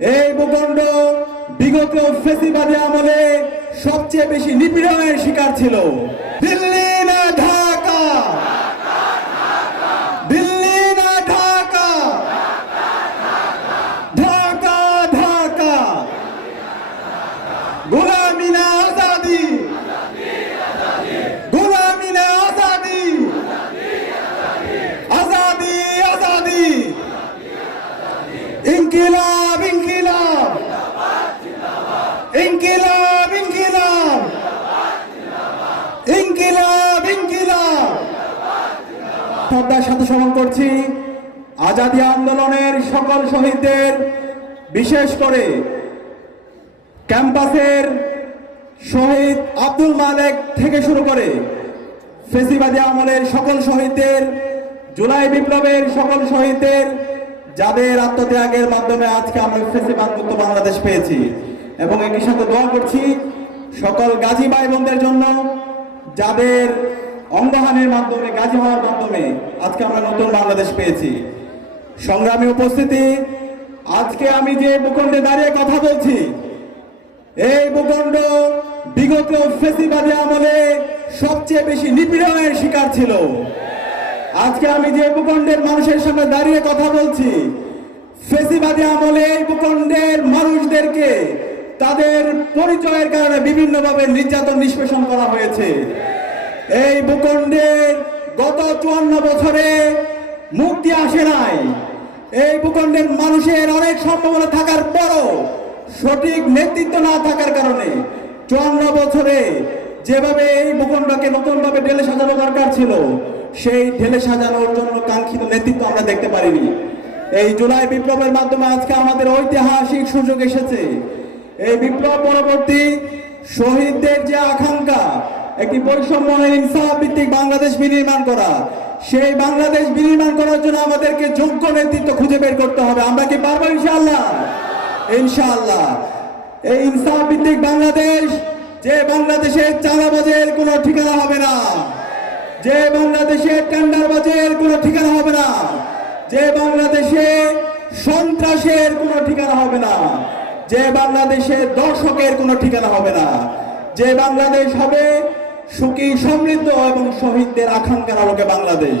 এই ভূখণ্ড বিগত ফ্যাসিবাদী আমলে সবচেয়ে বেশি নিপীড়নের শিকার ছিল। দিল্লি না ঢাকা, দিল্লি না ঢাকা, ঢাকা ঢাকা, গোলামি না আজাদি, গোলামি না আজাদি, আজাদি আজাদি, ইনকিলাব ইনকিলাব, ইনকিলাব ইনকিলাব, ইনকিলাব ইনকিলাব। শ্রদ্ধার সাথে স্মরণ করছি আজাদী আন্দোলনের সকল শহীদদের, বিশেষ করে ক্যাম্পাসের শহীদ আব্দুল মালেক থেকে শুরু করে ফ্যাসিবাদী আমলের সকল শহীদদের, জুলাই বিপ্লবের সকল শহীদদের, যাদের আত্মত্যাগের মাধ্যমে আজকে আমরা ফ্যাসিবাদ মুক্ত বাংলাদেশ পেয়েছি। এবং একই সাথে দোয়া করছি সকল গাজী ভাই বোনদের জন্য, যাদের অঙ্গহানির মাধ্যমে, গাজী হওয়ার মাধ্যমে আজকে আমরা নতুন বাংলাদেশ পেয়েছি। সংগ্রামী উপস্থিতি, আজকে আমি যে ভূখণ্ডে দাঁড়িয়ে কথা বলছি, এই ভূখণ্ড বিগত ফ্যাসিবাদী আমলে সবচেয়ে বেশি নিপীড়নের শিকার ছিল। আজকে আমি যে ভূখণ্ডের মানুষের সামনে দাঁড়িয়ে কথা বলছি, ফ্যাসিবাদী আমলে এই ভূখণ্ডের মানুষদেরকে তাদের পরিচয়ের কারণে বিভিন্নভাবে নির্যাতন নিষ্পেষণ করা হয়েছে। এই ভূখণ্ডের গত 54 বছরে মুক্তি আসে নাই। এই ভূখণ্ডের মানুষের অনেক সম্ভাবনা থাকার পরও সঠিক নেতৃত্ব না থাকার কারণে 54 বছরে যেভাবে এই ভূখণ্ডকে নতুনভাবে ঢেলে সাজানো দরকার ছিল, সেই ঢেলে সাজানোর জন্য কাঙ্ক্ষিত নেতৃত্ব আমরা দেখতে পারিনি। এই জুলাই বিপ্লবের মাধ্যমে আজকে আমাদের ঐতিহাসিক সুযোগ এসেছে। এই বিপ্লব পরবর্তী শহীদদের যে আকাঙ্ক্ষা, একটি বৈষম্যহীন ইনসাফ ভিত্তিক বাংলাদেশ বিনির্মাণ করা, সেই বাংলাদেশ বিনির্মাণ করার জন্য আমাদেরকে যোগ্য নেতৃত্ব খুঁজে বের করতে হবে। আমরা কি পারবো? ইনশাআল্লাহ, ইনশাআল্লাহ। এই ইনসাফ ভিত্তিক বাংলাদেশ, যে বাংলাদেশের চাঁদাবাজের কোনো ঠিকানা হবে না, যে বাংলাদেশে টেন্ডারবাজের কোনো ঠিকানা হবে না, যে বাংলাদেশে সন্ত্রাসের কোনো ঠিকানা হবে না, যে বাংলাদেশে দর্শকের কোনো ঠিকানা হবে না, যে বাংলাদেশ হবে সুখী, সমৃদ্ধ এবং শহীদদের আকাঙ্ক্ষার আলোকে বাংলাদেশ।